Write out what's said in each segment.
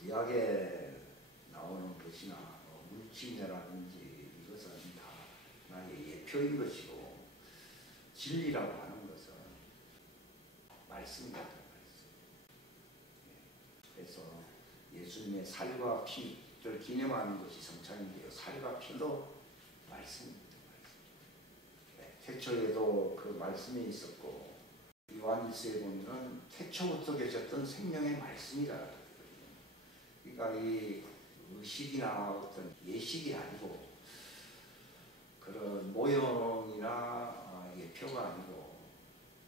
구약에 나오는 것이나 물질이라든지 이것은 다 하나의 예표인 것이고, 진리라고 하는 것은 말씀입니다. 그래서 예수님의 살과 피를 기념하는 것이 성찬인데요. 살과 피도 말씀입니다. 태초에도 그 말씀이 있었고, 요한일서에 보면은 태초부터 계셨던 생명의 말씀이라. 그러니까 이 의식이나 어떤 예식이 아니고 그런 모형이나 예표가 아니고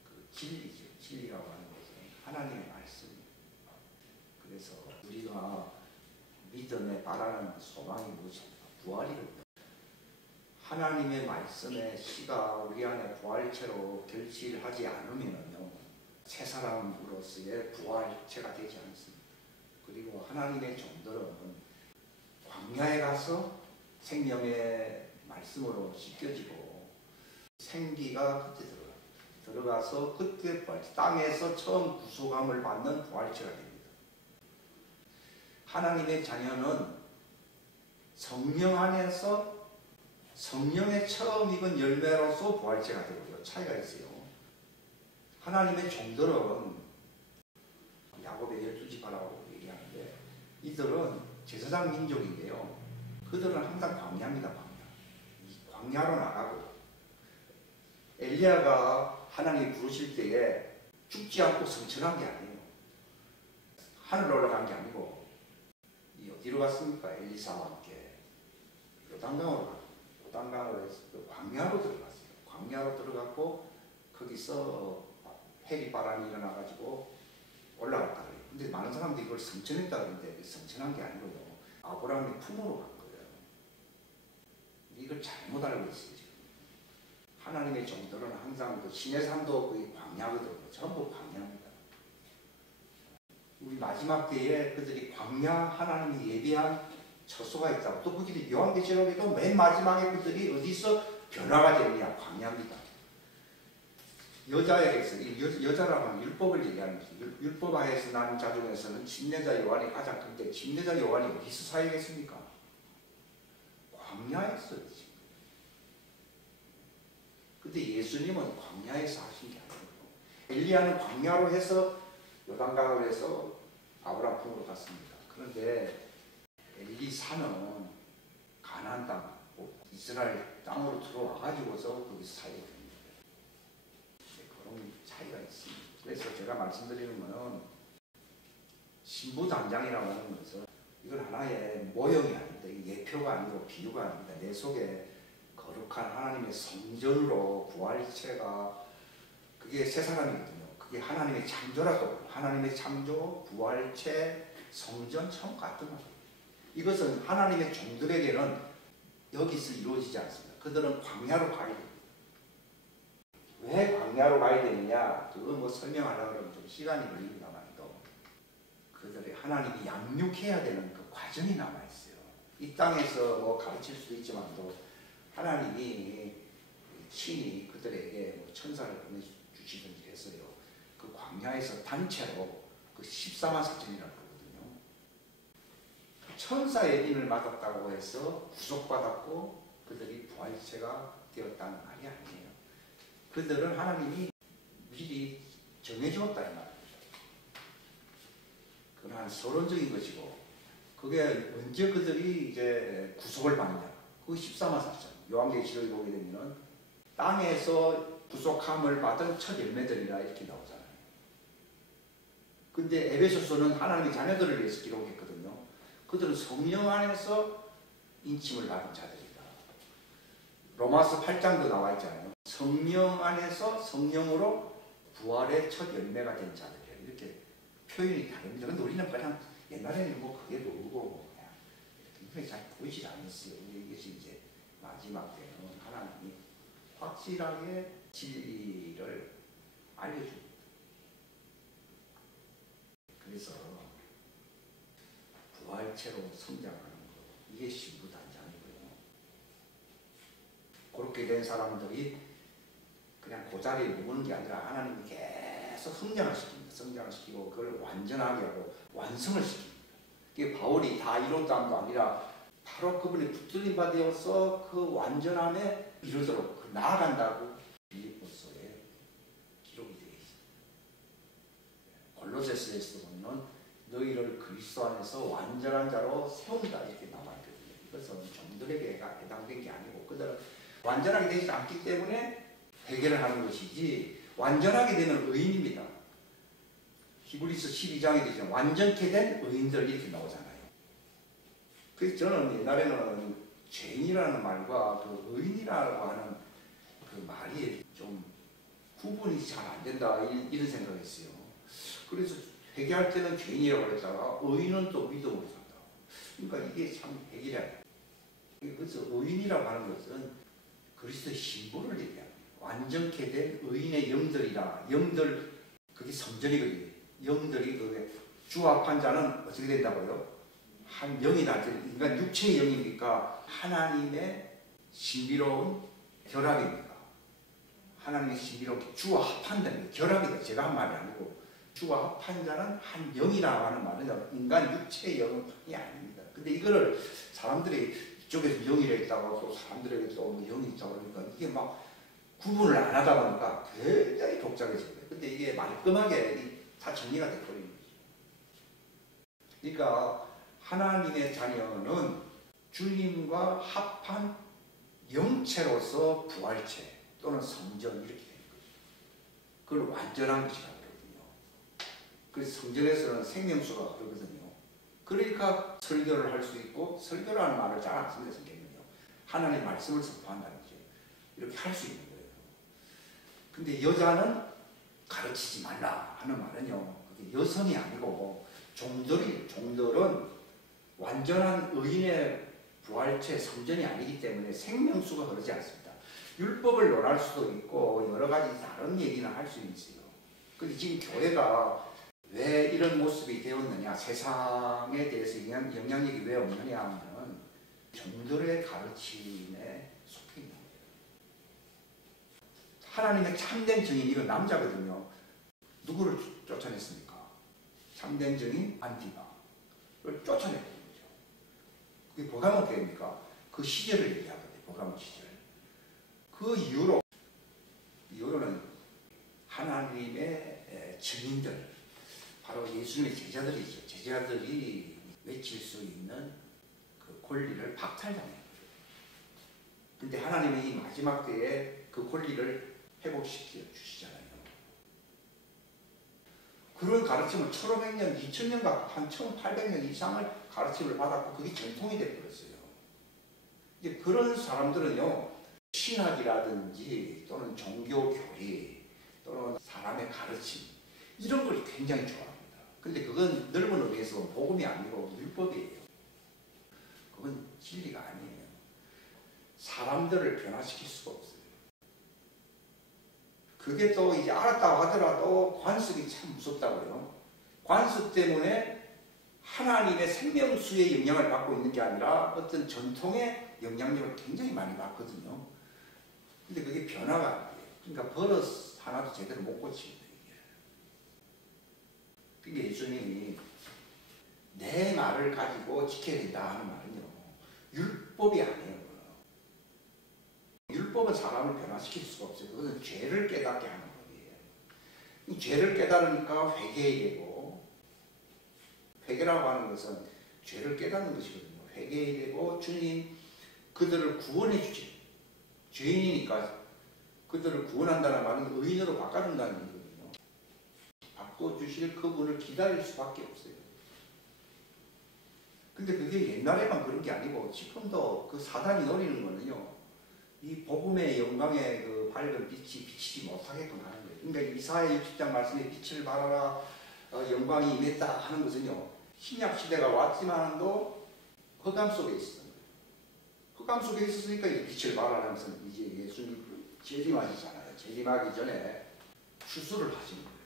그 진리죠. 진리라고 하는 것은 하나님의 말씀입니다. 그래서 우리가 믿음에 바라는 소망이 무엇입니까? 부활이거든요. 하나님의 말씀의 씨가 우리 안에 부활체로 결실하지 않으면요, 새 사람으로서의 부활체가 되지 않습니다. 그리고 하나님의 종들은 광야에 가서 생명의 말씀으로 씻겨지고 생기가 그때 들어가서 그때 땅에서 처음 구속함을 받는 부활체가 됩니다. 하나님의 자녀는 성령 안에서 성령의 처음 익은 열매로서 부활체가 되고요. 차이가 있어요. 하나님의 종들은 야곱의 12지파라고 얘기하는데, 이들은 제사장 민족인데요. 그들은 항상 광야입니다. 광야로 나가고, 엘리야가 하나님이 부르실 때에 죽지 않고 성천한 게 아니에요. 하늘로 올라간 게 아니고 어디로 갔습니까? 엘리사와 함께 요단강으로 갔어요. 요단강으로 해서 광야로 들어갔어요. 광야로 들어갔고 거기서 해리바람이 일어나가지고 올라갔다 그래요. 근데 많은 사람들이 이걸 성천했다 그러는데 성천한 게 아니고요. 아브라함의 품으로 간 거예요. 이걸 잘못 알고 있어요. 지금. 하나님의 종들은 항상 그 신의 삶도 거의 광야거든요. 전부 광야입니다. 우리 마지막 때에 그들이 광야 하나님이 예비한 처소가 있다고. 또 거기 요한계시록에도 맨 마지막에 그들이 어디서 변화가 되느냐, 광야입니다. 여자에게서 여자라고 하면 율법을 얘기하는 것이죠. 율법 하에서 난 자 중에서는 침례자 요한이 가장 큰데, 침례자 요한이 어디서 사역했습니까? 광야에서. 근데 예수님은 광야에서 하신 게 아니고, 엘리야는 광야로 해서 요단강을 해서 아브라함 품으로 갔습니다. 그런데 엘리사는 가나안 땅, 이스라엘 땅으로 들어와가지고서 거기서 사역합니다. 그런 차이가 있습니다. 그래서 제가 말씀드리는 것은 신부단장이라고 하는 것은 이건 하나의 모형이 아닙니다. 예표가 아니고 비유가 아닙니다. 내 속에 거룩한 하나님의 성전으로 부활체가, 그게 새 사람이거든요. 그게 하나님의 창조라고. 하나님의 창조, 부활체, 성전 처음 같은 거예요. 이것은 하나님의 종들에게는 여기서 이루어지지 않습니다. 그들은 광야로 가야 됩니다. 왜 광야로 가야 되느냐? 그거 뭐 설명하려고 그러면 좀 시간이 걸립니다만도, 그들이 하나님이 양육해야 되는 그 과정이 남아있어요. 이 땅에서 뭐 가르칠 수도 있지만도 하나님이 친히 그들에게 뭐 천사를 보내주시든지 했어요. 그 광야에서 단체로 그 14만 4천이라고 그러거든요. 천사의 인을 받았다고 해서 구속받았고 그들이 부활체가 되었다는 말이 아니에요. 그들은 하나님이 미리 정해주었다 이 말입니다. 그러한 서론적인 것이고, 그게 언제 그들이 이제 구속을 받느냐? 그 14만 4천. 요한계시록에 보게 되면 땅에서 구속함을 받은 첫 열매들이라 이렇게 나오잖아요. 근데 에베소서는 하나님의 자녀들을 위해서 기록했거든요. 그들은 성령 안에서 인침을 받은 자들이다. 로마서 8장도 나와 있잖아요. 성령 안에서 성령으로 부활의 첫 열매가 된 자들이에요. 이렇게 표현이 다릅니다. 근데 우리는 그냥 옛날에는 뭐 그게 모르고 그냥 잘 보이지 않았어요. 이것이 이제 마지막 때는 하나님이 확실하게 진리를 알려줍니다. 그래서 부활체로 성장하는 것, 이게 신부단장이고요. 그렇게 된 사람들이 그냥 그 자리에 머무는 게 아니라 하나님이 계속 성장을 시킵니다. 성장을 시키고 그걸 완전하게 하고 완성을 시킵니다. 그게 바울이 다 이뤘다함도 아니라 바로 그분이 붙들림 받아서 그 완전함에 이르도록 나아간다고 빌립보서에 기록이 되어 있습니다. 골로새서에서 보면 너희를 그리스도 안에서 완전한 자로 세운다 이렇게 나와 있거든요. 이것은 종들에게 해당된 게 아니고 그들은 완전하게 되지 않기 때문에 회개를 하는 것이지 완전하게 되는 의인입니다. 히브리서 12장에 되죠. 완전케 된 의인들 이렇게 나오잖아요. 그래서 저는 옛날에는 죄인이라는 말과 그 의인이라고 하는 그 말이 좀 구분이 잘 안 된다 이런 생각했어요. 그래서 회개할 때는 죄인이라고 그랬다가 의인은 또 믿음으로 산다. 그러니까 이게 참 해결이 안 돼요. 그래서 의인이라고 하는 것은 그리스도의 신분을 얘기합니다. 완전케 된 의인의 영들이라. 영들 그게 성전이거든요. 영들이 그 주합한 자는 어떻게 된다고요? 한 영이다. 인간 육체의 영이니까 하나님의 신비로운 결합입니다. 하나님의 신비로운 주와 합한다는 게 결합이다. 제가 한 말이 아니고 주와 합한 자는 한 영이라고 하는 말은 인간 육체의 영이 아닙니다. 근데 이거를 사람들이 이쪽에서 영이라 했다고 또 사람들에게 또 영이 있다고 그러니까 이게 막 구분을 안 하다 보니까 굉장히 복잡해져요. 근데 이게 말끔하게 다 정리가 돼버리는 거죠. 그러니까 하나님의 자녀는 주님과 합한 영체로서 부활체 또는 성전 이렇게 되는 거죠. 그걸 완전한 것이라고 그러거든요. 그래서 성전에서는 생명수가 흐르거든요. 그러니까 설교를 할 수 있고 설교라는 말을 잘 안 씁니다. 성경은요. 하나님의 말씀을 선포한다는 거죠. 이렇게 할 수 있는 거예요. 근데 여자는 가르치지 말라 하는 말은요. 그게 여성이 아니고 종들은 완전한 의인의 부활체 성전이 아니기 때문에 생명수가 흐르지 않습니다. 율법을 논할 수도 있고 여러 가지 다른 얘기는 할 수 있어요. 근데 지금 교회가 왜 이런 모습이 되었느냐, 세상에 대해서 영향력이 왜 없느냐 하면 종들의 가르침에 속해 있는 거예요. 하나님의 참된 증인, 이건 남자거든요. 누구를 쫓아냈습니까? 참된 증인 안티바를 쫓아냈던 거죠. 그게 버가모 때입니까? 그 시절을 얘기하거든요. 버가모 시절. 그 이후로는 하나님의 증인들, 바로 예수님의 제자들이죠. 제자들이 외칠 수 있는 그 권리를 박탈당해요. 근데 하나님이 이 마지막 때에 그 권리를 회복시켜 주시잖아요. 그런 가르침을 1500년, 2000년과 한 1800년 이상을 가르침을 받았고 그게 전통이 되어버렸어요. 이제 그런 사람들은요, 신학이라든지 또는 종교교리 또는 사람의 가르침 이런 걸 굉장히 좋아합니다. 근데 그건 넓은 의미에서 복음이 아니고 율법이에요. 그건 진리가 아니에요. 사람들을 변화시킬 수가 없어요. 그게 또 이제 알았다고 하더라도 관습이 참 무섭다고요. 관습 때문에 하나님의 생명수의 영향을 받고 있는 게 아니라 어떤 전통의 영향력을 굉장히 많이 받거든요. 근데 그게 변화가 안 돼요. 그러니까 버릇 하나도 제대로 못 고칩니다. 그러니까 예수님이 내 말을 가지고 지켜야 된다 하는 말은요, 율법이 아니에요. 율법은 사람을 변화시킬 수가 없어요. 그것은 죄를 깨닫게 하는 법이에요. 이 죄를 깨달으니까 회개해야 되고, 회개라고 하는 것은 죄를 깨닫는 것이거든요. 회개해야 되고, 주님 그들을 구원해 주지. 죄인이니까 그들을 구원한다는 말은 의인으로 바꿔준다는 얘기거든요. 바꿔주실 그분을 기다릴 수밖에 없어요. 근데 그게 옛날에만 그런 게 아니고 지금도 그 사단이 노리는 거는요, 이 복음의 영광의 그 밝은 빛이 비치지 못하게끔 하는 거예요. 그러니까 이사야 60장 말씀에 빛을 발하라 영광이 임했다 하는 것은요, 신약 시대가 왔지만도 흑암 속에 있었던 거예요. 흑암 속에 있었으니까 이제 빛을 발하라면서 이제 예수님 재림하시잖아요. 재림하기 전에 추수를 하시는 거예요.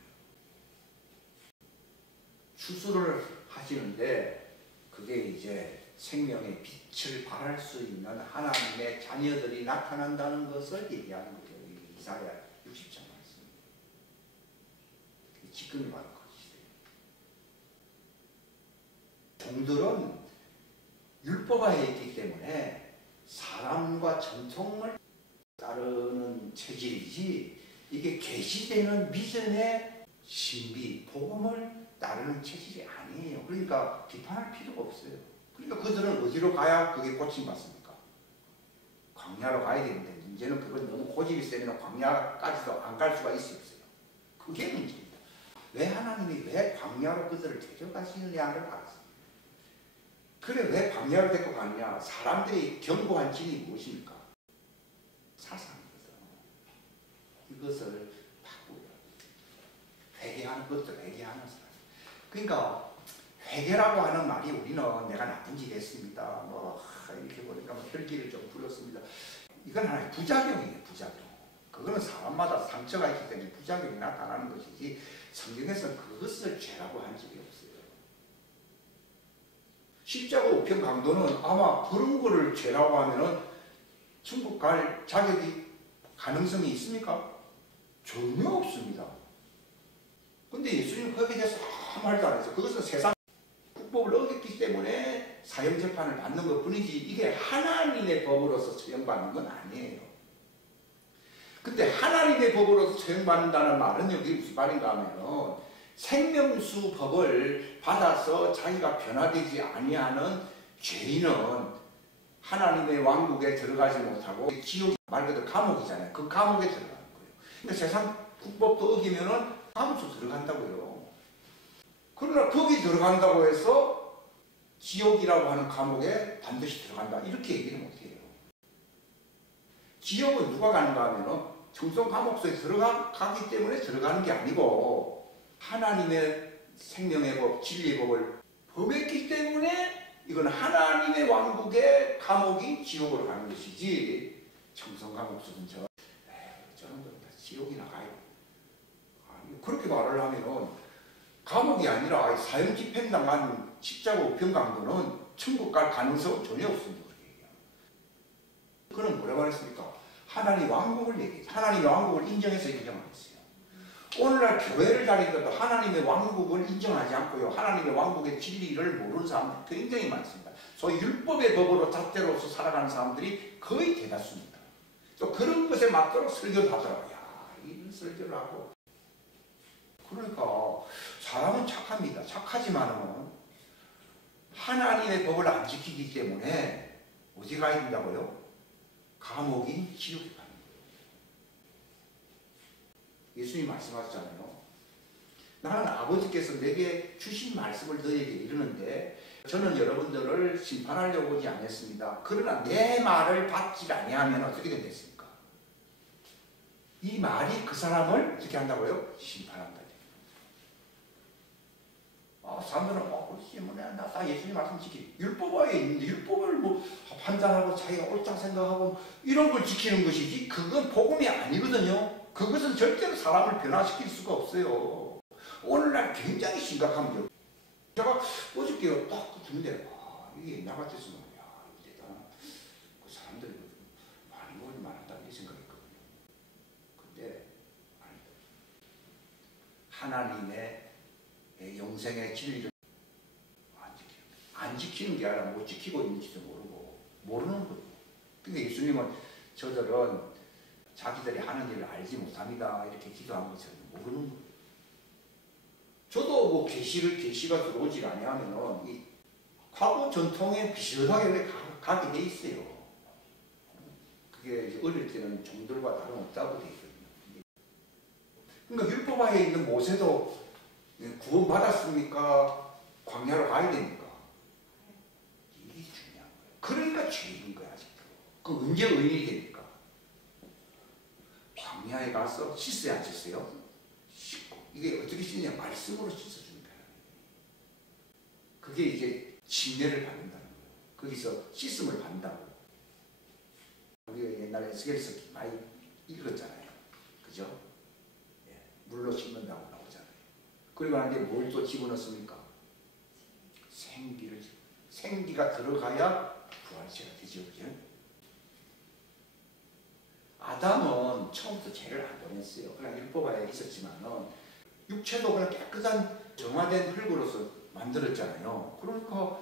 추수를 하시는데 그게 이제 생명의 빛을 발할 수 있는 하나님의 자녀들이 나타난다는 것을 얘기하는 거예요. 이사야 60장 말씀. 지금이 바로 그 종들은 율법화에 있기 때문에 사람과 전통을 따르는 체질이지 이게 계시되는 믿음의 신비, 복음을 따르는 체질이 아니에요. 그러니까 비판할 필요가 없어요. 그러니까 그들은 어디로 가야 그게 고침받습니까? 광야로 가야 되는데 문제는 그건 너무 고집이 세면 광야까지도 안 갈 수가 있어요. 그게 문제입니다. 왜 하나님이 왜 광야로 그들을 데려가시느냐를 알았어요. 그래 왜 광야로 데리고 가느냐? 사람들이 견고한 진이 무엇입니까? 사상이거든. 이것을 바꾸려. 회개하는 것도 회개하는 사람. 그러니까 회개라고 하는 말이 우리는 내가 나쁜 짓 했습니다. 뭐 이렇게 보니까 뭐 혈기를 좀 부렸습니다. 이건 하나의 부작용이에요. 부작용. 그거는 사람마다 상처가 있기 때문에 부작용이 나타나는 것이지 성경에서는 그것을 죄라고 한 적이 없어요. 십자가 우편 강도는 아마 그런 거를 죄라고 하면은 천국 갈 자격이 가능성이 있습니까? 전혀 없습니다. 근데 예수님은 거기에 대해서 아무 말도 안 했어요. 그것은 세상 국법을 어겼기 때문에 사형재판을 받는 것 뿐이지 이게 하나님의 법으로서 처형받는 건 아니에요. 근데 하나님의 법으로서 처형받는다는 말은 여기 무슨 말인가 하면 생명수 법을 받아서 자기가 변화되지 아니하는 죄인은 하나님의 왕국에 들어가지 못하고 지옥 말 그대로 감옥이잖아요. 그 감옥에 들어가는 거예요. 그러니까 세상 국법도 어기면은 감옥에 들어간다고요. 그러나 거기 들어간다고 해서 지옥이라고 하는 감옥에 반드시 들어간다 이렇게 얘기를 못해요. 지옥은 누가 가는가 하면은 청송 감옥소에 들어가기 때문에 들어가는 게 아니고 하나님의 생명의 법, 진리의 법을 범했기 때문에 이건 하나님의 왕국의 감옥이 지옥으로 가는 것이지 청송 감옥소는 저는 지옥이나 가요. 그렇게 말을 하면은 감옥이 아니라 사형 집행당한 십자가 우편 강도는 천국 갈 가능성은 전혀 없습니다. 그는 뭐라고 했습니까? 하나님 왕국을 얘기해요. 하나님의 왕국을 인정해서 인정하겠어요. 오늘날 교회를 다니더라도 하나님의 왕국을 인정하지 않고요. 하나님의 왕국의 진리를 모르는 사람들이 굉장히 많습니다. 소위 율법의 법으로 잣대로서 살아가는 사람들이 거의 대다수입니다. 또 그런 것에 맞도록 설교를 하더라고요. 야, 이런 설교를 하고. 그러니까 사람은 착합니다. 착하지만은 하나님의 법을 안 지키기 때문에 어디 가야 된다고요? 감옥인 지옥에 가는 거예요. 예수님이 말씀하셨잖아요. 나는 아버지께서 내게 주신 말씀을 너에게 이르는데 저는 여러분들을 심판하려고 오지 않았습니다. 그러나 내 말을 받지 아니하면 어떻게 되겠습니까? 이 말이 그 사람을 어떻게 한다고요? 심판한다. 사람들은 그렇지 나 예수님 말씀 지키 율법화에 있는데 율법을 뭐 판단하고 자기가 옳다고 생각하고 이런 걸 지키는 것이지 그건 복음이 아니거든요. 그것은 절대로 사람을 변화시킬 수가 없어요. 오늘날 굉장히 심각한 게 제가 어저께 딱 듣는데 이게 옛날 같았으면 야 대단한 그 사람들이 많이 먹을 만하다 이 생각했거든요. 근데 아니다. 하나님의 영생의 진리를 안 지키는 게 아니라 못 지키고 있는지도 모르고 모르는 거예요. 근데 예수님은 저들은 자기들이 하는 일을 알지 못합니다 이렇게 기도한 것을 모르는 거예요. 저도 뭐 계시가 들어오지 아니하면은 이 과거 전통에 비슷하게 가게 돼 있어요. 그게 어릴 때는 종들과 다름없다고 돼 있거든요. 그러니까 율법화에 있는 모세도 구원받았습니까? 광야로 가야 됩니까? 이게 중요한 거예요. 그러니까 죄인 거야 아직도. 그 언제 의인이 됩니까? 광야에 가서 씻어야 안 씻어요? 씻고. 이게 어떻게 씻느냐? 말씀으로 씻어주는 거예요. 그게 이제 침례를 받는다는 거예요. 거기서 씻음을 받는다고. 우리가 옛날에 에스겔서 많이 읽었잖아요. 그죠? 예. 물로 씻는다고 나오잖아요. 그리고 나한테 뭘 또 집어넣습니까? 생기가 들어가야 부활체가 되죠. 그죠? 아담은 처음부터 죄를 안 범했어요. 그냥 율법화에 있었지만은 육체도 그냥 깨끗한 정화된 흙으로서 만들었잖아요. 그러니까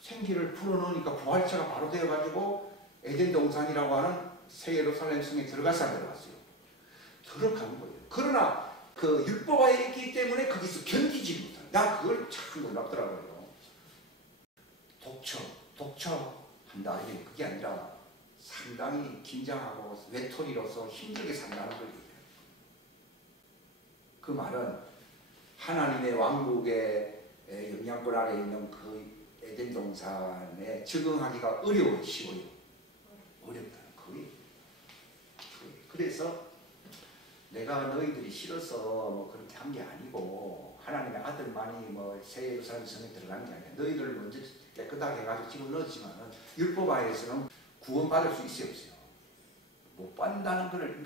생기를 풀어놓으니까 부활체가 바로 되어가지고 에덴 동산이라고 하는 새 예루살렘 성에 들어갔어요, 안 들어갔어요? 들어간 거예요. 그러나 그 율법화에 있기 때문에 거기서 견디지 못한. 나 그걸 참 놀랍더라고요. 독처한다. 이게 그게 아니라 상당히 긴장하고 외톨이로서 힘들게 산다는 걸 얘기해요. 그 말은 하나님의 왕국의 영향권 아래 있는 그 에덴 동산에 적응하기가 어려워요, 쉬워요? 어렵다. 그게. 그래서 내가 너희들이 싫어서 뭐 그렇게 한 게 아니고 하나님의 아들만이 뭐 새 예루살렘 성에 들어가는 게 아니라 너희들을 먼저 깨끗하게 해가지고 집어넣었지만은 율법화에서는 구원받을 수 있어요, 없어요? 못 받는다는 것을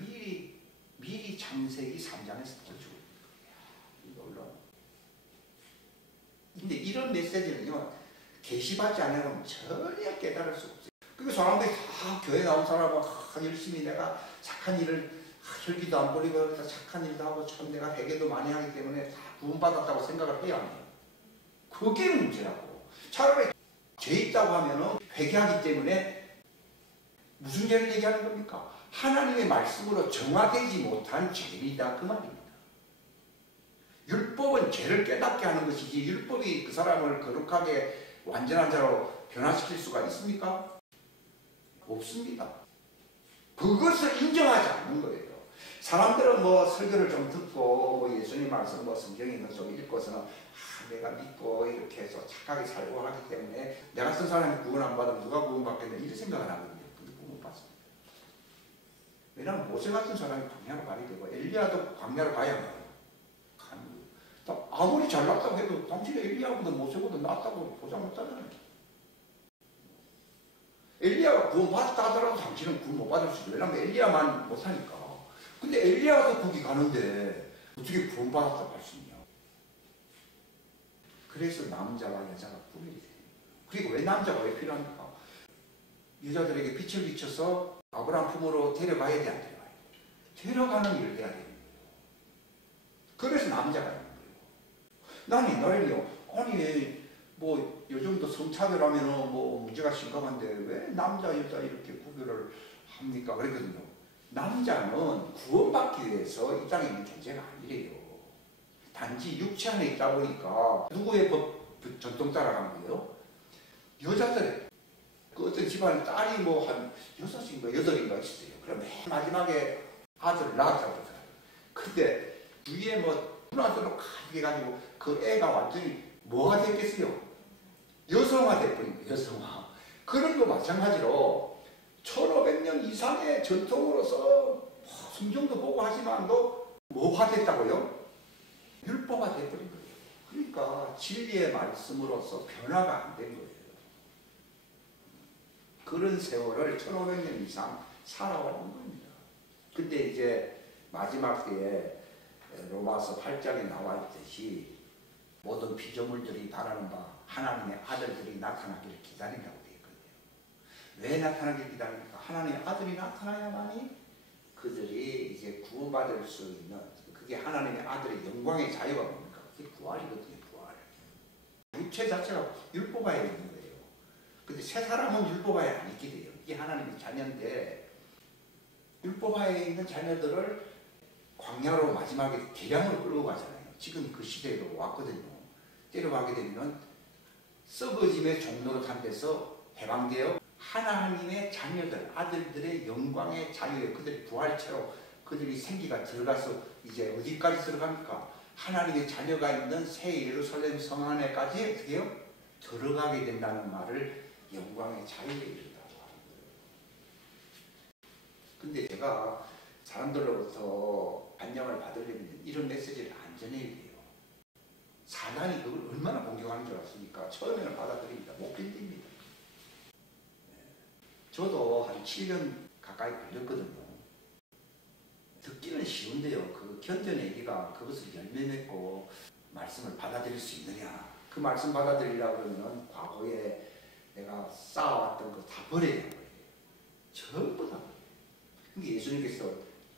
미리 창세기 3장에서 보여주고 놀라. 근데 이런 메시지는요, 계시받지 않으면 전혀 깨달을 수 없어요. 그러니까 사람들이 다 교회 나온 사람은 열심히 내가 착한 일을 혈기도 안 버리고 착한 일도 하고 참 내가 회개도 많이 하기 때문에 다 구원받았다고 생각을 해야 해요. 그게 문제라고. 차라리 죄 있다고 하면은 회개하기 때문에 무슨 죄를 얘기하는 겁니까? 하나님의 말씀으로 정화되지 못한 죄이다 그 말입니다. 율법은 죄를 깨닫게 하는 것이지 율법이 그 사람을 거룩하게 완전한 자로 변화시킬 수가 있습니까? 없습니다. 그것을 인정하지 않는 거예요. 사람들은 뭐 설교를 좀 듣고 뭐 예수님 말씀 뭐 성경에 있는 좀 읽고서는 내가 믿고 이렇게 해서 착하게 살고 하기 때문에 내가 쓴 사람이 구원 안 받으면 누가 구원받겠냐 이런 생각을 하거든요. 근데 구원 받습니다. 왜냐하면 모세 같은 사람이 광야로 가게 되고 엘리야도 광야로 가야 한다고. 아무리 잘났다고 해도 당신이 엘리야보다 모세보다 낫다고 보장 못하잖아요. 엘리야가 구원 받았다 하더라도 당신은 구원 못 받을 수 있어요. 왜냐하면 엘리야만 못하니까. 근데 엘리야가 거기 가는데 어떻게 구원 받았다고 할 수 있냐. 그래서 남자와 여자가 구별이 돼요. 그리고 왜 남자가 왜 필요합니까? 여자들에게 빛을 비춰서 아브라함 품으로 데려가야 돼, 안 데려가야 돼? 데려가는 일을 해야 되는 거예요. 그래서 남자가 있는 거예요. 나는 옛날에요, 아니 뭐 요즘도 성차별하면 뭐 문제가 심각한데 왜 남자 여자 이렇게 구별을 합니까? 그랬거든요. 남자는 구원받기 위해서 이 땅에 있는 존재가 아니래요. 단지 육체 안에 있다 보니까 누구의 전통 따라간 거예요? 여자들의 그 어떤 집안에 딸이 뭐 한 6인가 8인가 있었어요. 그럼 맨 마지막에 아들을 낳았다고 그러더라고요. 근데 위에 뭐 누나들로 가게 해가지고 그 애가 완전히 뭐가 됐겠어요? 여성화 돼버린 거예요. 여성화. 그런 거 마찬가지로 1500년 이상의 전통으로서 성경도 보고 하지만도 뭐가 됐다고요? 율법화 돼버린 거예요. 그러니까 진리의 말씀으로서 변화가 안 된 거예요. 그런 세월을 1500년 이상 살아온 겁니다. 근데 이제 마지막 때에 로마서 8장에 나와 있듯이 모든 피조물들이 바라는 바 하나님의 아들들이 나타나기를 기다린다고 되어 있거든요. 왜 나타나기를 기다립니까? 하나님의 아들이 나타나야만이 그들이 이제 구원받을 수 있는, 그게 하나님의 아들의 영광의 자유가 뭡니까? 그게 부활이거든요. 부활. 육체 자체가 율법화에 있는 거예요. 근데 새 사람은 율법화에 안 있게 돼요. 이게 하나님의 자녀인데 율법화에 있는 자녀들을 광야로 마지막에 대량으로 끌고 가잖아요. 지금 그 시대로 왔거든요. 데려가게 되면 썩어짐의 종로로 탄 데서 해방되어 하나님의 자녀들, 아들들의 영광의 자유에 그들이 부활체로 그들이 생기가 들어가서 이제 어디까지 들어갑니까? 하나님의 자녀가 있는 새 예루살렘 성 안에까지 어떻게 해요? 들어가게 된다는 말을 영광의 자유에 이른다고 하는 거예요. 근데 제가 사람들로부터 반영을 받으려면 이런 메시지를 안 전해야 돼요. 사단이 그걸 얼마나 공격하는 줄 아십니까? 처음에는 받아들입니다. 못 견딥니다. 저도 한 7년 가까이 걸렸거든요. 듣기는 쉬운데요. 그 견뎌내기가 그것을 열매 맺고 말씀을 받아들일 수 있느냐. 그 말씀 받아들이려고 그러면 과거에 내가 쌓아왔던 거 다 버려야 하는 거예요. 전부 다 버려요. 그러니까 예수님께서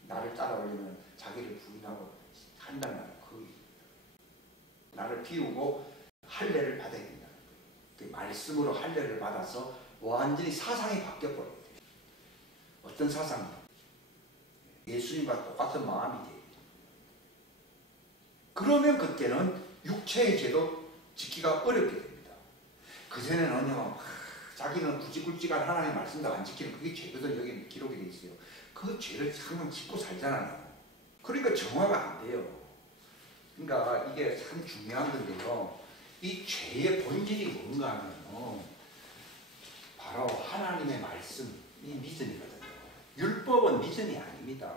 나를 따라오려면 자기를 부인하고 한다는 그 나를 비우고 할례를 받아야 된다는 거예요. 그 말씀으로 할례를 받아서 완전히 사상이 바뀌어버려요. 어떤 사상이요? 예수님과 똑같은 마음이 돼요. 그러면 그때는 육체의 죄도 지키기가 어렵게 됩니다. 그전에는요, 자기는 굵직굵직한 하나님의 말씀도 안 지키는 그게 죄거든. 여기 기록이 되어 있어요. 그 죄를 항상 짓고 살잖아요. 그러니까 정화가 안 돼요. 그러니까 이게 참 중요한 건데요. 이 죄의 본질이 뭔가 하면요, 바로 하나님의 말씀이 믿음이거든요. 율법은 믿음이 아닙니다.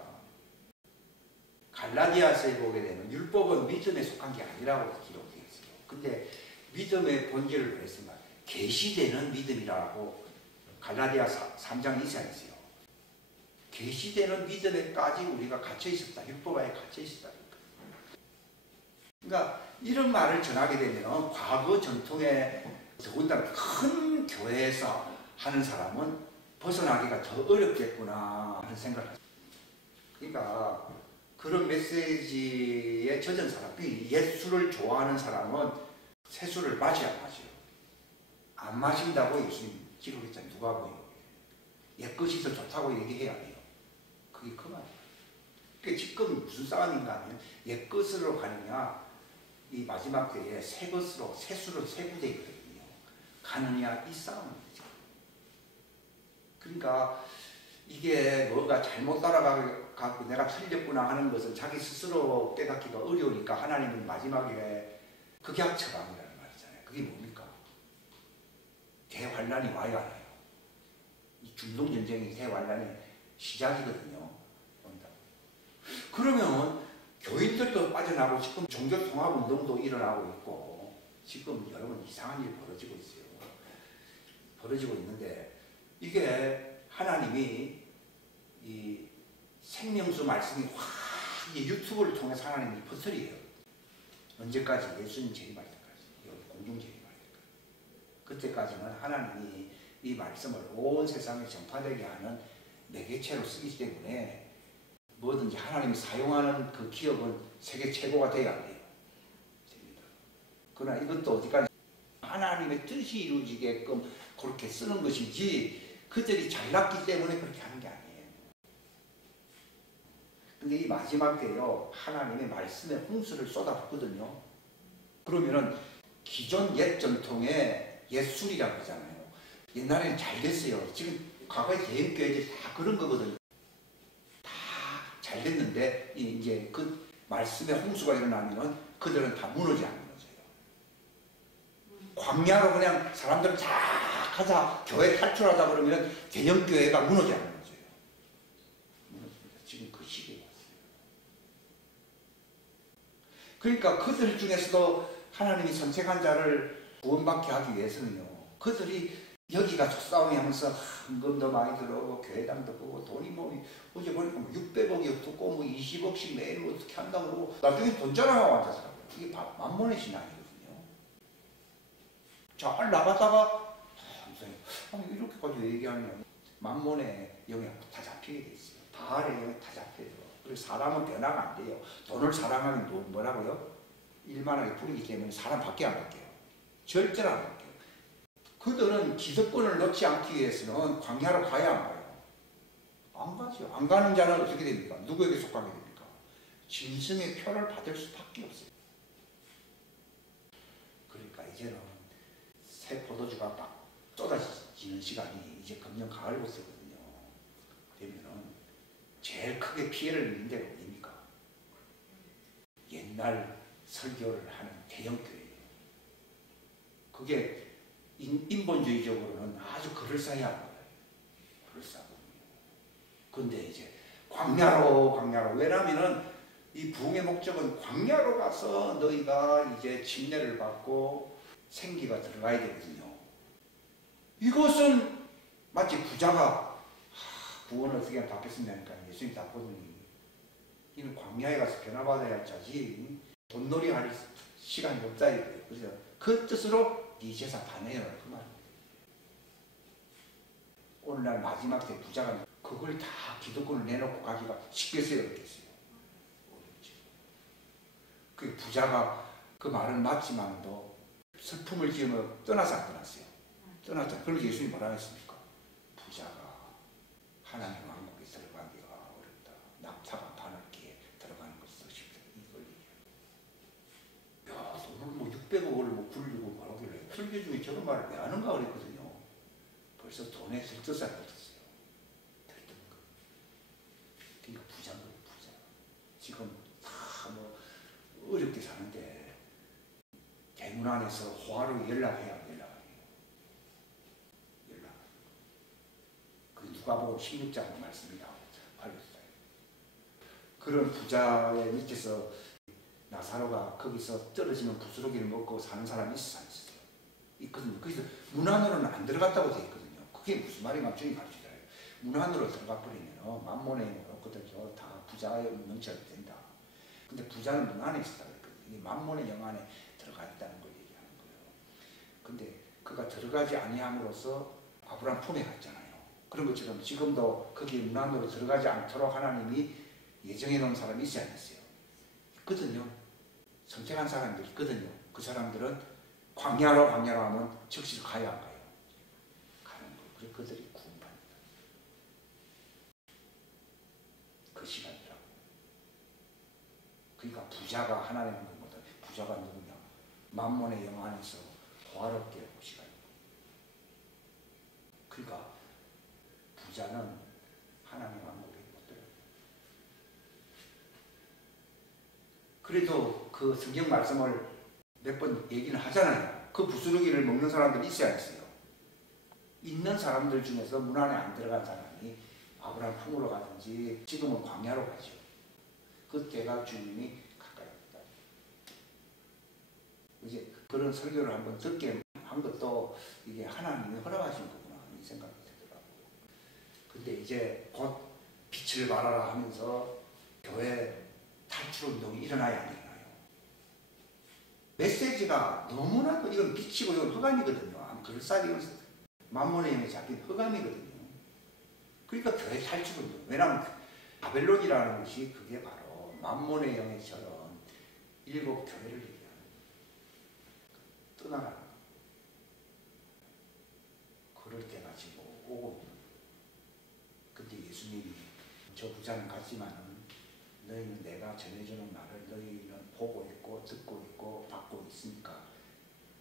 갈라디아서에 보게 되면 율법은 믿음에 속한 게 아니라고 기록되어 있어요. 근데 믿음의 본질을 그랬습니다. 계시되는 믿음이라고 갈라디아 3장 2절에 있어요. 계시되는 믿음에까지 우리가 갇혀 있었다. 율법 안에 갇혀 있었다. 그러니까 이런 말을 전하게 되면 과거 전통에 더군다나 큰 교회에서 하는 사람은 벗어나기가 더 어렵겠구나 하는 생각을 합니다. 그러니까 그런 메시지에 젖은 사람, 옛술을 좋아하는 사람은 새술을 마셔야 마셔요. 안 마신다고 예수님 기록했잖아요. 누가복음에. 옛것이 더 좋다고 얘기해야 해요. 그게 그 말이에요. 그러니까 지금 무슨 싸움인가 하면 옛것으로 가느냐, 이 마지막 때에 새것으로, 새술은 새 부대거든요. 가느냐, 이 싸움이죠. 그러니까 이게 뭐가 잘못 따라가고 내가 틀렸구나 하는 것은 자기 스스로 깨닫기가 어려우니까 하나님은 마지막에 극약 처방이라는 말이잖아요. 그게 뭡니까? 대환란이 와야 하나요? 이 중동전쟁이 대환란의 시작이거든요. 그러면 교인들도 빠져나가고 지금 종교통합운동도 일어나고 있고 지금 여러분 이상한 일이 벌어지고 있어요. 벌어지고 있는데 이게 하나님이 이 생명수 말씀이 확 유튜브를 통해서 하나님이 퍼뜨려요. 언제까지? 예수님 재림할 때까지. 공중 재림할 때까지. 그때까지는 하나님이 이 말씀을 온 세상에 전파되게 하는 매개체로 쓰기 때문에 뭐든지 하나님이 사용하는 그 기업은 세계 최고가 돼야 돼요. 됩니다. 그러나 이것도 어디까지 하나님의 뜻이 이루어지게끔 그렇게 쓰는 것이지 그들이 잘났기 때문에 그렇게 하는 게 아니에요. 근데 이 마지막 때요, 하나님의 말씀의 홍수를 쏟아붓거든요. 그러면은 기존 옛 전통의 옛술이라고 하잖아요. 옛날에는 잘 됐어요. 지금 과거의 대형교회들이 다 그런 거거든요. 다 잘 됐는데 이제 그 말씀의 홍수가 일어나면 그들은 다 무너져요. 광야로 그냥 사람들 쫙 가자, 교회 탈출하자 그러면 대형교회가 무너져요. 지금 그 시기에 왔어요. 그러니까 그들 중에서도 하나님이 선택한 자를 구원받게 하기 위해서는요, 그들이 여기가 속싸움이 하면서 헌금도 많이 들어오고 교회당도 보고 돈이 뭐 어제 보니까 뭐 600억이 어떻고 뭐 20억씩 매일 뭐 어떻게 한다고 그러고 나중에 돈 자랑하고 앉아서 이게 만몬의 신앙이거든요. 잘 나가다가 이렇게까지 얘기하면 만몬의 영향 다 잡히게 돼 있어요. 바알의 영향 다 잡혀요. 그리고 사람은 변화가 안 돼요. 돈을 사랑하면 뭐라고요? 일만하게 부리기 때문에 사람 밖에 안 바뀌어요. 절대로 안 바뀌어요. 그들은 기득권을 넣지 않기 위해서는 광야로 가야 안 가요. 안 가죠. 안 가는 자는 어떻게 됩니까? 누구에게 속하게 됩니까? 짐승의 표를 받을 수밖에 없어요. 그러니까 이제는 새 포도주가 막 쏟아지는 시간이 이제 금년 가을부터거든요. 되면은 제일 크게 피해를 입는 데가 어디입니까? 옛날 설교를 하는 대형교회예요. 그게 인본주의적으로는 아주 그럴싸해야 거예요. 그럴싸하거든요. 근데 이제 광야로 왜냐면은 이 부흥의 목적은 광야로 가서 너희가 이제 침례를 받고 생기가 들어가야 되거든요. 이것은 마치 부자가 구원을 어떻게 받겠습니까? 예수님 다 보더니 이는 광야에 가서 변화받아야 할 자지 돈놀이 할 시간이 없다 이거예요. 그래서 그 뜻으로 네 재산 다 내라 그 말입니다. 오늘날 마지막 때 부자가 그걸 다 기득권을 내놓고 가기가 쉽겠어요, 어렵겠어요? 어렵죠. 그 부자가 그 말은 맞지만도 슬픔을 지으면 떠나서 안 떠났어요. 떠났잖아요. 그래서 예수님이 뭐라 했습니까? 부자가 하나님 왕국에 들어가기가 어렵다. 낙타가 바늘기에 들어가는 것도 쉽다. 이걸 얘기해요. 야, 돈을 뭐 600억을 뭐 굴리고 뭐라길래 설교 중에 저런 말을 왜 하는가 그랬거든요. 벌써 돈에 들떠살 뻗었어요. 들뜬 거. 그러니까 부자인 거예요, 부자. 지금 다 뭐 어렵게 사는데 대문 안에서 화로 연락해야 연락. 그 누가복음 16장 말씀이 나오죠. 그런 부자의 밑에서 나사로가 거기서 떨어지는 부스러기를 먹고 사는 사람이 있어요. 있거든요. 그래서 문 안으로는 안 들어갔다고 되어 있거든요. 그게 무슨 말인가 주님 가르치더라고요. 문 안으로 들어가 버리면 만몬의 힘을 얻거든요. 다 부자의 명칭이 된다. 근데 부자는 문 안에 있었다고 했거든요. 만몬의 영 안에 들어가 있다는 걸 얘기하는 거예요. 근데 그가 들어가지 아니함으로써 아브라함 품에 갔잖아요. 그런 것처럼 지금도 거기 문 안으로 들어가지 않도록 하나님이 예정해 놓은 사람이 있지 않았어요. 있거든요. 선택한 사람들이 있거든요. 그 사람들은 광야로 하면 즉시 가야 안 가요? 가는 거. 그래서 그들이 구원받는다. 그 시간이라고. 그러니까 부자가 하나님의 것보다 부자가 누구냐? 만몬의 영 안에서 호화롭게 하고 시간. 그러니까 부자는 하나님의 왕국에 못 들어요. 그래도 그 성경 말씀을 몇 번 얘기는 하잖아요. 그 부스러기를 먹는 사람들이 있어야 했어요. 있는 사람들 중에서 문 안에 안 들어간 사람이 아브라함 품으로 가든지 지금은 광야로 가죠. 그때가 주님이 가까이 왔다. 이제 그런 설교를 한번 듣게 한 것도 이게 하나님이 허락하신 거구나 이 생각이 들더라고요. 근데 이제 곧 빛을 발하라 하면서 교회 탈출 운동이 일어나야 안 일어나요. 메시지가 너무나도 이건 빛이고 이건 흑암이거든요. 그럴싸하게 만몬의 힘에 잡힌 흑암이거든요. 그러니까 교회 탈출 운동. 왜냐하면 바벨론이라는 것이 그게 바로 만몬의 영에처럼 일곱 교회를 얘기하는 떠나가는 거. 그럴 때가 지금 오고 있는 거예요. 근데 예수님이 저 부자는 갔지만은 너희는 내가 전해주는 말을 너희는 보고 있고 듣고 있고 받고 있으니까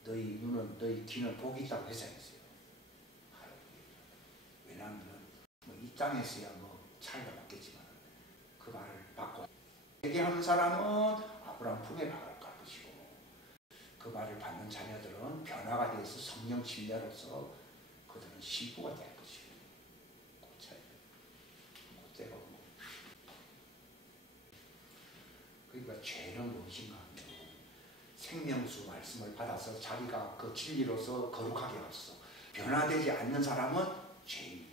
너희 눈은 너희 귀는 복이 있다고 했어요. 왜냐하면 뭐 이 땅에서야 뭐 차이가 없겠지만 그 말을 받고 회개하는 사람은 아브라함 품에 갈 것이고 그 말을 받는 자녀들은 변화가 되어서 성령 침례로서 그들은 신부가 될 것이고 그 차이. 그때가 그러니까 죄는 무엇인가 하면 생명수 말씀을 받아서 자기가 그 진리로서 거룩하게 하소서 변화되지 않는 사람은 죄인.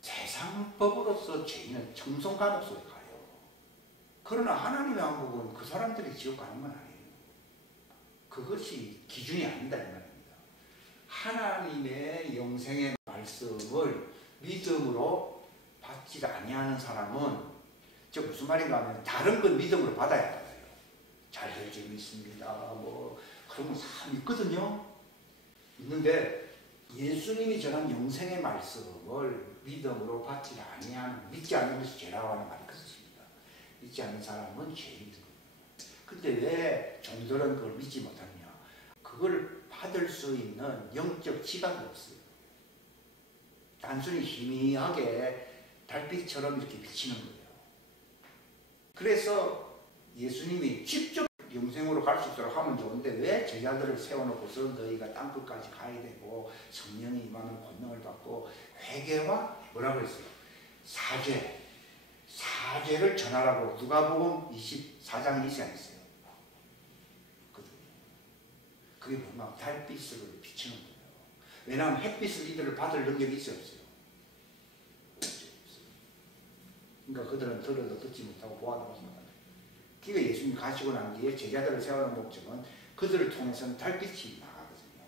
세상 법으로서 죄인은 청송감옥 속에 가요. 그러나 하나님의 왕국은 그 사람들이 지옥 가는 건 아니에요. 그것이 기준이 아니다 이 말입니다. 하나님의 영생의 말씀을 믿음으로 받지 아니하는 사람은 저 무슨 말인가 하면 다른 건 믿음으로 받아야 알아요. 잘 될 줄 믿습니다. 뭐 그런 사람 있거든요. 있는데 예수님이 전한 영생의 말씀을 믿음으로 받지 아니하는 믿지 않는 것이 죄라고 하는 말이 그렇습니다. 믿지 않는 사람은 죄인들. 근데 왜 종들은 그걸 믿지 못하느냐? 그걸 받을 수 있는 영적 지각이 없어요. 단순히 희미하게 달빛처럼 이렇게 비치는 거예요. 그래서 예수님이 직접 영생으로 갈 수 있도록 하면 좋은데 왜 제자들을 세워놓고서 너희가 땅끝까지 가야 되고 성령이 임하는 권능을 받고 회개와 뭐라고 했어요? 사죄를 전하라고 누가복음 24장에 있어요. 그게 뭐냐? 달빛을 비치는 거예요. 왜냐하면 햇빛을 이들을 받을 능력이 있어요, 없어요? 그러니까 그들은 들어도 듣지 못하고 보아도 보지 못한다. 그러니까 예수님이 가시고 난 뒤에 제자들을 세우는 목적은 그들을 통해서는 달빛이 나가거든요.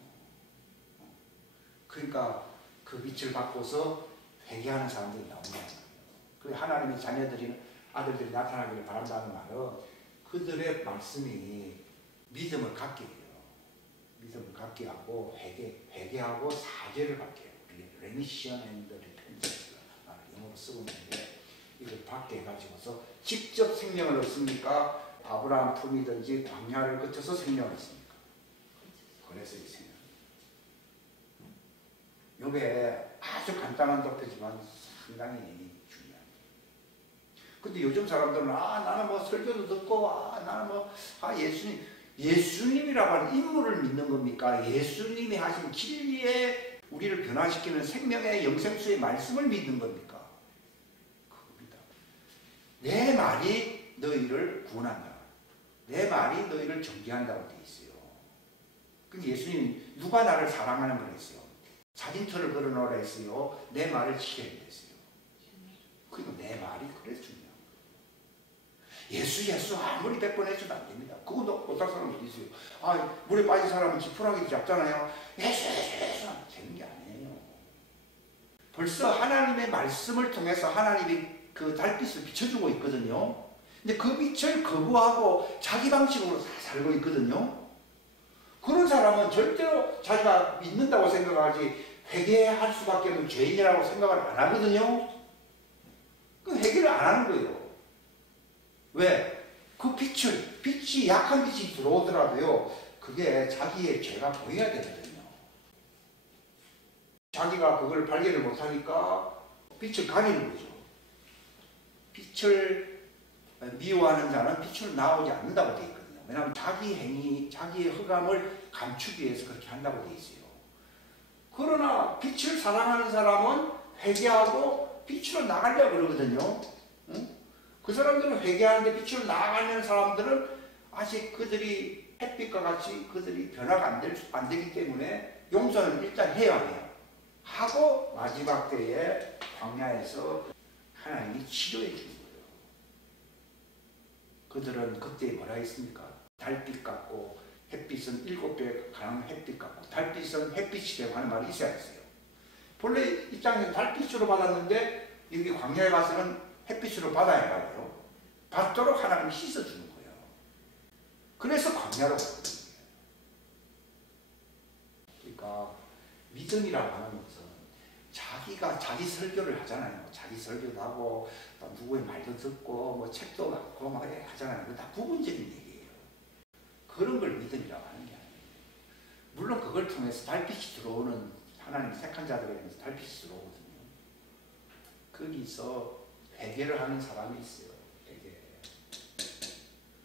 그러니까 그 빛을 받고서 회개하는 사람들이 나온다는 거예요. 그리고 하나님의 자녀들이 아들들이 나타나기를 바란다는 말은 그들의 말씀이 믿음을 갖게 해요. 믿음을 갖게 하고 회개하고 사죄를 받게 해요. 레미션 앤드 리펜턴스 영어로 쓰고 있는데 이걸 받게 해가지고서 직접 생명을 얻습니까? 아브라함 품이든지 광야를 거쳐서 생명을 얻습니까? 그래서 이 생명. 요게 아주 간단한 독해지만 상당히 중요합니다. 근데 요즘 사람들은 나는 뭐 설교도 듣고 나는 뭐 예수님이라고 하는 인물을 믿는 겁니까? 예수님이 하신 진리에 우리를 변화시키는 생명의 영생수의 말씀을 믿는 겁니까? 그겁니다. 내 말이 너희를 구원한다. 내 말이 너희를 정죄한다고 되어 있어요. 근데 예수님이 누가 나를 사랑하는 걸 했어요? 사진터를 걸어놓으라 했어요. 내 말을 지켜야 했어요. 그리고 내 말이 그래 중요한 거예요. 예수 아무리 100번 해줘도 안 됩니다. 그것도 못할 사람 어디 있어요? 물에 빠진 사람은 지푸라기 잡잖아요. 예수 되는 게 아니에요. 벌써 하나님의 말씀을 통해서 하나님이 그 달빛을 비춰주고 있거든요. 근데 그 빛을 거부하고 자기 방식으로 살고 있거든요. 그런 사람은 절대로 자기가 믿는다고 생각하지 회개할 수밖에 없는 죄인이라고 생각을 안 하거든요. 그 회개를 안 하는 거예요. 왜? 그 빛이 약한 빛이 들어오더라도요. 그게 자기의 죄가 보여야 되거든요. 자기가 그걸 발견을 못하니까 빛을 가리는 거죠. 빛을 미워하는 자는 빛으로 나오지 않는다고 되어 있거든요. 왜냐하면 자기 행위, 자기의 흑암을 감추기 위해서 그렇게 한다고 되어 있어요. 그러나 빛을 사랑하는 사람은 회개하고 빛으로 나가려고 그러거든요. 응? 그 사람들은 회개하는데 빛으로 나가는 사람들은 아직 그들이 햇빛과 같이 그들이 변화가 안 되기 때문에 용서는 일단 해야 해요. 하고 마지막 때에 광야에서 하나님이 치료해 주는 거예요. 그들은 그때 뭐라 했습니까? 달빛 같고 햇빛은 7배 가는 햇빛 같고 달빛은 햇빛이 되고 하는 말이 있어야 했어요. 본래 이 땅에서 달빛으로 받았는데 여기 광야에 가서는 햇빛으로 받아야 해요. 받도록 하나님이 씻어주는 거예요. 그래서 광야로 가는 거예요. 그러니까 믿음이라고 하는 것은 자기가 자기 설교를 하잖아요. 자기 설교도 하고 또 누구의 말도 듣고 뭐 책도 읽고 막 하잖아요. 그거 다 부분적인 얘기예요. 그런 걸 믿음이라고 하는 게 아니에요. 물론 그걸 통해서 달빛이 들어오는 하나님 택한 자들에 의해서 달빛이 들어오거든요. 거기서 회개를 하는 사람이 있어요. 회개.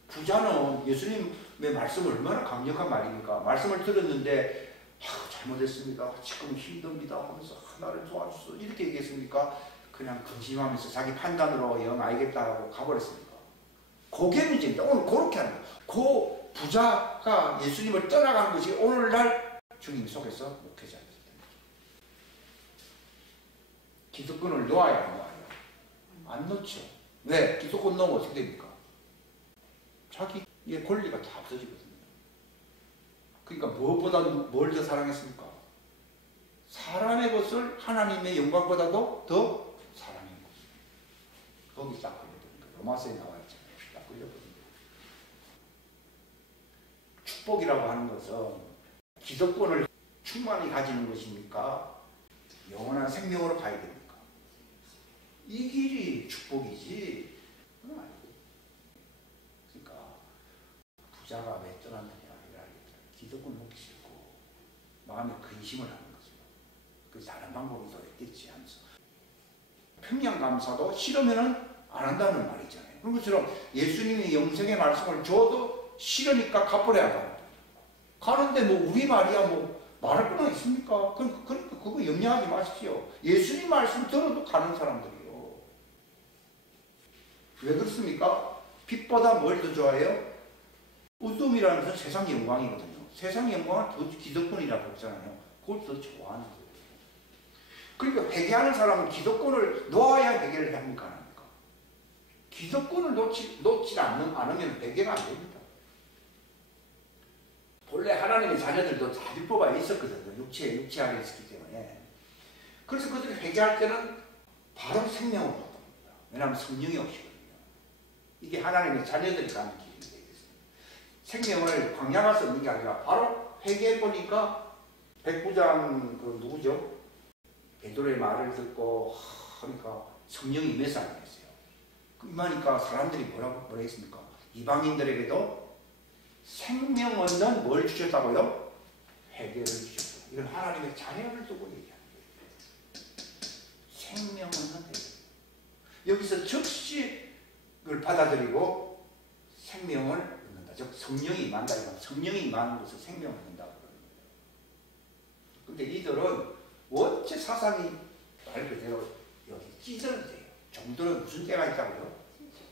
부자는 예수님의 말씀을 얼마나 강력한 말입니까? 말씀을 들었는데 잘못했습니다. 지금 힘듭니다 하면서 나를 도와주소 이렇게 얘기했습니까? 그냥 근심하면서 자기 판단으로 영 알겠다 하고 가버렸습니까? 그게 문제입니다. 오늘 그렇게 하는 거예요. 그 부자가 예수님을 떠나간 것이 오늘날 주님 속에서 목회자입니다. 기득권을 놓아야 하는 거 아니에요? 안 놓죠. 왜? 기득권 놓으면 어떻게 됩니까? 자기의 권리가 다 없어지거든요. 그러니까 무엇보다 뭘 더 사랑했습니까? 사람의 것을 하나님의 영광보다도 더 사랑한 것입니다. 거기 딱 걸려버린 거예요. 로마서에 나와 있잖아요. 딱 걸려버린 거예요. 축복이라고 하는 것은 기득권을 충만히 가지는 것입니까? 영원한 생명으로 가야 됩니까? 이 길이 축복이지 그건 아니고. 그러니까 부자가 왜 떠났느냐 기득권 놓기 싫고 마음에 근심을 하는 거죠. 그 다른 방법이 더 있겠지 하면서 평양감사도 싫으면은 안 한다는 말이잖아요. 그런 것처럼 예수님이 영생의 말씀을 줘도 싫으니까 갚으려야 한다. 가는데 뭐 우리 말이야 뭐 말할 거나 있습니까? 그거 염려하지 마십시오. 예수님 말씀 들어도 가는 사람들이요. 왜 그렇습니까? 빛보다 뭘 더 좋아해요? 우둠이라는 것은 세상 영광이거든요. 세상 영광은 더 기득권이라고 했잖아요. 그걸 더 좋아하는 거예요. 그러니까 회개하는 사람은 기득권을 놓아야 회개를 합니까? 안 합니까? 기득권을 놓지 않으면 회개가 안 됩니다. 본래 하나님의 자녀들도 자비법가 있었거든요. 육체 안에 있었기 때문에. 그래서 그들이 회개할 때는 바로 생명으로 얻습니다. 왜냐하면 성령이 오시거든요. 이게 하나님의 자녀들이 가는 길입니다. 생명을 광야 가서 얻는 게 아니라 바로 회개해 보니까 백부장 그 누구죠? 베드로의 말을 듣고 하니까 성령이 임해서 안 됐어요. 임하니까 사람들이 뭐라 했습니까? 이방인들에게도 생명 얻는 뭘 주셨다고요? 회개를 주셨다. 이건 하나님의 자녀를 두고 얘기하는 거예요. 생명 얻는 회개. 여기서 즉시를 받아들이고 생명을 얻는다. 즉 성령이 임한다. 성령이 임하는 것을 생명을 얻는다고 그러는 거예요. 근데 이들은 원체 사상이 말 그대로 여기 찌드는 데예요. 정도는 무슨 때가 있다고요?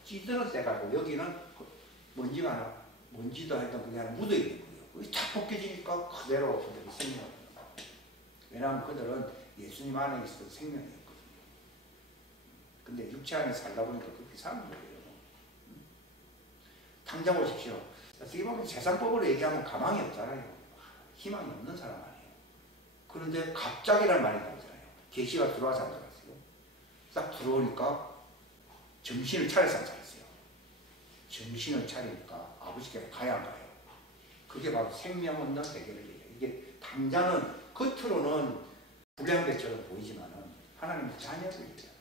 찌드는 때가 있고 여기는 먼지도 하여튼 그게 하나 묻어 있는 거예요. 그게 탁 벗겨지니까 그대로 그들이 생명을 얻는 거예요. 왜냐하면 그들은 예수님 안에 있어서 생명이었거든요. 근데 육체 안에 살다 보니까 그렇게 사는 거예요. 당장 보십시오. 어떻게 보면 세상법으로 얘기하면 가망이 없잖아요. 희망이 없는 사람 아니에요. 그런데 갑자기란 말이 나오잖아요. 계시가 들어와서 앉아갔어요. 딱 들어오니까 정신을 차려서 앉아갔어요. 정신을 차리니까 아버지께 가야 안 가요. 그게 바로 생명 없는 세계를 얘기해요. 이게 당장은 겉으로는 불량배처럼 보이지만은 하나님의 자녀를 얘기해요.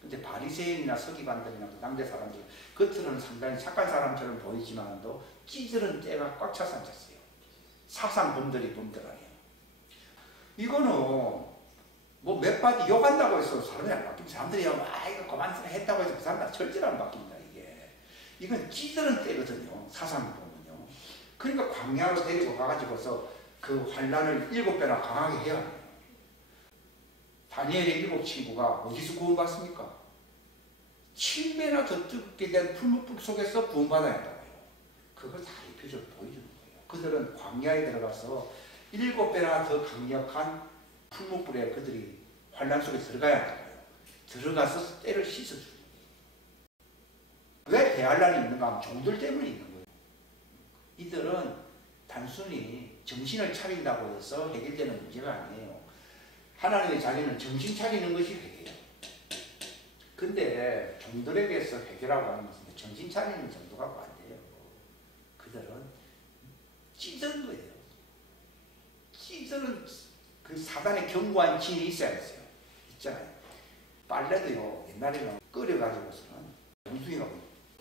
근데 바리새인이나 서기관들이나 그 당대 사람들 겉으로는 상당히 착한 사람처럼 보이지만도 찌들은 때가 꽉 차서 앉았어요. 사상범들이 범들 아니에요. 이거는 뭐 몇 마디 욕한다고 해서 사람이 안 바뀝니다. 사람들이 이거 그만 했다고 해서 그 사람 절대로 안 바뀝니다. 이건 찌드는 때거든요. 사상이 보면요. 그러니까 광야로 데리고 가가지고서 그 환란을 7배나 강하게 해야 해요. 다니엘의 7 친구가 어디서 구원받습니까? 7배나 더 뜨겁게 된 풀무불 속에서 구원받아야 한다고요. 그걸 다 입혀서 보여주는 거예요. 그들은 광야에 들어가서 7배나 더 강력한 풀무불에 그들이 환란 속에 들어가야 한다고요. 들어가서 때를 씻어주는 거예요. 왜 대환란이 있는가 하면 종들 때문에 있는 거예요. 이들은 단순히 정신을 차린다고 해서 해결되는 문제가 아니에요. 하나님의 자녀는 정신 차리는 것이 회개예요. 근데 종들에게서 회개라고 하는 것은 정신 차리는 정도가 안 돼요. 그들은 찌든 거예요. 찌들은 그 사단의 견고한 진이 있어야겠어요. 있잖아요. 빨래도요, 옛날에는 끓여가지고서는 정수기가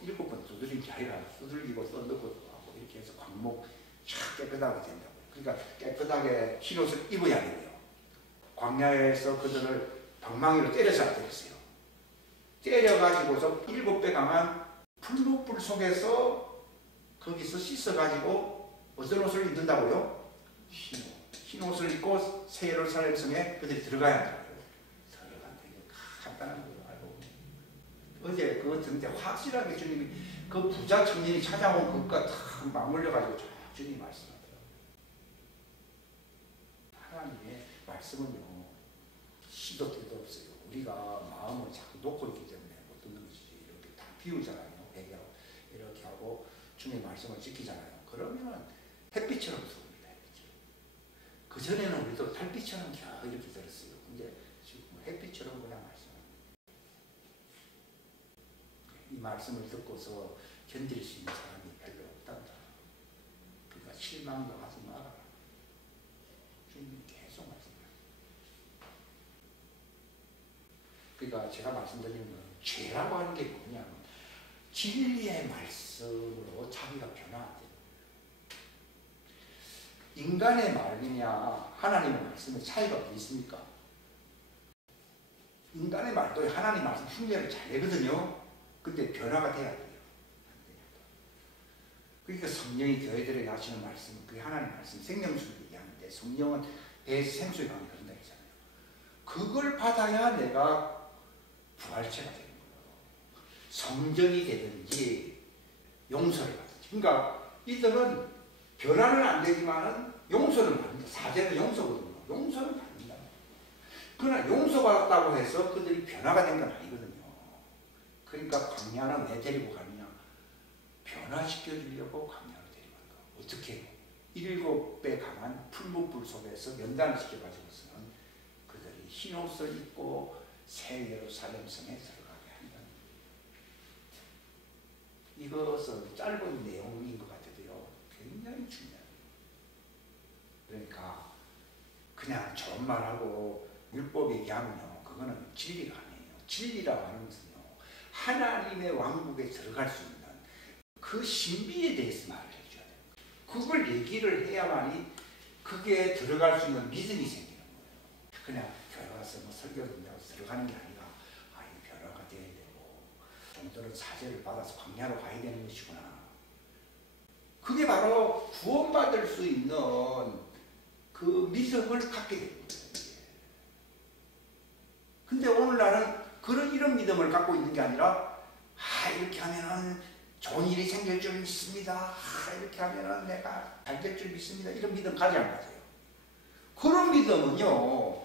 7번 두드리기 아니라 두들기고 써넣고 하고 이렇게 해서 광목 쫙 깨끗하게 된다고요. 그러니까 깨끗하게 흰옷을 입어야 돼요. 광야에서 그들을 방망이로 때려서 안 때렸어요. 때려가지고서 7배 강한 풀무불 속에서 거기서 씻어가지고 어떤 옷을 입는다고요? 흰옷을 입고 새 예루살렘 성에 그들이 들어가야 한다고요. 들어간다. 이게 간단한 거예요. 알고 보면. 어제 그거 듣는데 확실하게 주님이 그 부자 청년이 찾아온 그것과 탁 맞물려가지고 쫙 주님이 말씀하더라고요. 하나님의 말씀은요. 시도 때도 없어요. 우리가 마음을 자꾸 놓고 있기 때문에 못 듣는 것이지. 이렇게 다 비우잖아요. 회개하고 이렇게 하고 주님의 말씀을 지키잖아요. 그러면 햇빛처럼 습니다. 햇빛처럼. 그전에는 우리도 달빛처럼 이렇게 들었어요. 근데 지금 햇빛처럼 그냥 말씀합니다. 이 말씀을 듣고서 견딜 수 있는 사람이 별로 없단다. 그러니까 실망도 하지 마라. 주님이 계속 말씀합니다. 그러니까 제가 말씀드리는 건 죄라고 하는 게 뭐냐면 진리의 말씀으로 자기가 변화한대요. 인간의 말이냐 하나님의 말씀의 차이가 어디 있습니까? 인간의 말도 하나님 말씀 흉내를 잘 내거든요. 근데 변화가 돼야 돼요. 그러니까 성령이 너희들에게 하시는 말씀은 그게 하나님 말씀 생명수를 얘기하는데 성령은 배에서 생수의 강이 흐른다 했잖아요. 그걸 받아야 내가 부활체가 되는 거예요. 성전이 되든지 용서를 받든지. 그러니까 이들은 변화는 안 되지만은 용서는 받는다. 사죄는 용서거든요. 용서는 받는다. 그러나 용서받았다고 해서 그들이 변화가 된 건 아니거든요. 그러니까 광야는 왜 데리고 가느냐? 변화시켜주려고 광야를 데리고 간다. 어떻게 해요? 7배 강한 풀무불 속에서 연단을 시켜가지고서는 그들이 흰옷을 입고 새 예루살렘 성에 들어가게 한다. 이것은 짧은 내용인 것 같아도요. 굉장히 중요해요. 그러니까 그냥 좋은 말하고 율법 얘기하면요, 그거는 진리가 아니에요. 진리라고 하는 것은요, 하나님의 왕국에 들어갈 수 있는 그 신비에 대해서 말을 해줘야 돼요. 그걸 얘기를 해야만이 그게 들어갈 수 있는 믿음이 생기는 거예요. 그냥 교회 와서 뭐 설교 듣는다고 들어가는 게 아니라, 아, 이 변화가 돼야 되고, 종들은 사죄를 받아서 광야로 가야 되는 것이구나. 그게 바로 구원받을 수 있는 그 믿음을 갖게 되는 거예요. 근데 오늘날은 이런 믿음을 갖고 있는 게 아니라, 아, 이렇게 하면은 좋은 일이 생길 줄 믿습니다. 아, 이렇게 하면은 내가 잘 될 줄 믿습니다. 이런 믿음 가지 않으세요. 그런 믿음은요,